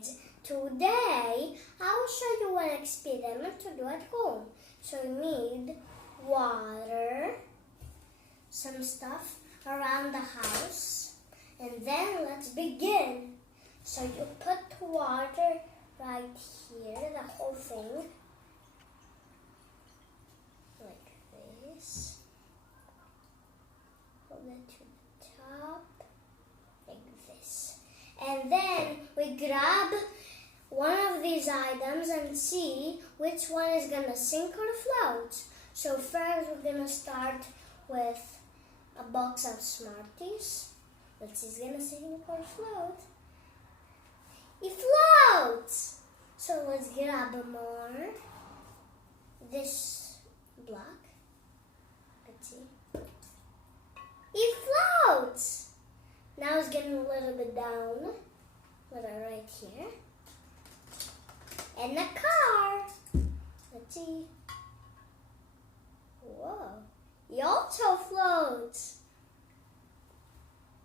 kids. Today, I will show you an experiment to do at home. So you need water, some stuff around the house, and then let's begin. So you put water right here, the whole thing, like this. Hold it to the top, like this. And then we grab one of these items and see which one is gonna sink or float. So first we're gonna start with a box of Smarties. Let's see if it's gonna sink or float. It floats! So let's grab more. This block. Let's see. It floats! Now it's getting a little bit down. Put it right here. And the car. Let's see. Whoa. It also floats.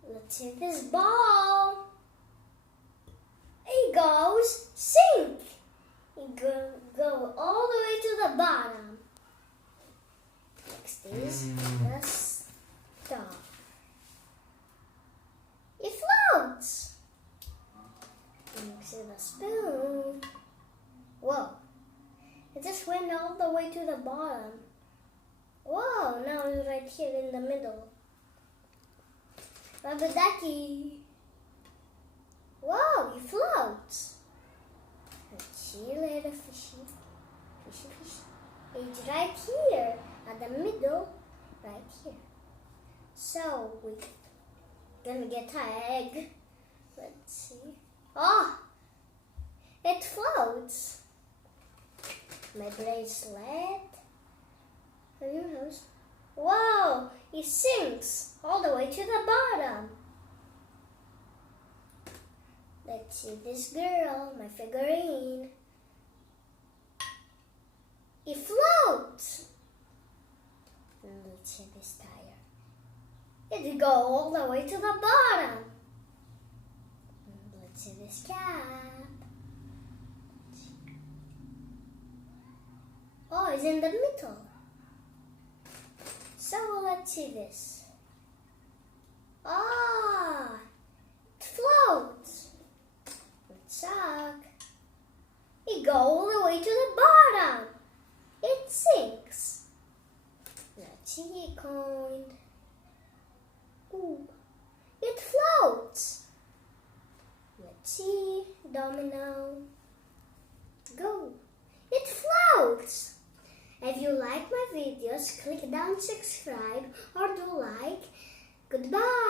Let's see this ball. It goes sink. It go all the way to the bottom. Next is the star. It floats. Next is the spoon. Whoa. It just went all the way to the bottom. Whoa, now it's right here in the middle. Rubber ducky. Whoa, he floats. Let's see you later, fishy. Fishy, fishy. It's right here, at the middle, right here. So, we're gonna get an egg. Let's see. Oh, it floats. My bracelet. For your nose. Whoa, it sinks all the way to the bottom. Let's see this girl, my figurine. It floats. And let's see this tire. It go all the way to the bottom. And let's see this cap. Oh, it's in the middle. So let's see this. Ah, it floats. Let's suck. It goes all the way to the bottom. It sinks. Let's see a coin. Ooh, it floats. Let's see domino. Go. It floats. If you like my videos, click down subscribe or do like. Goodbye.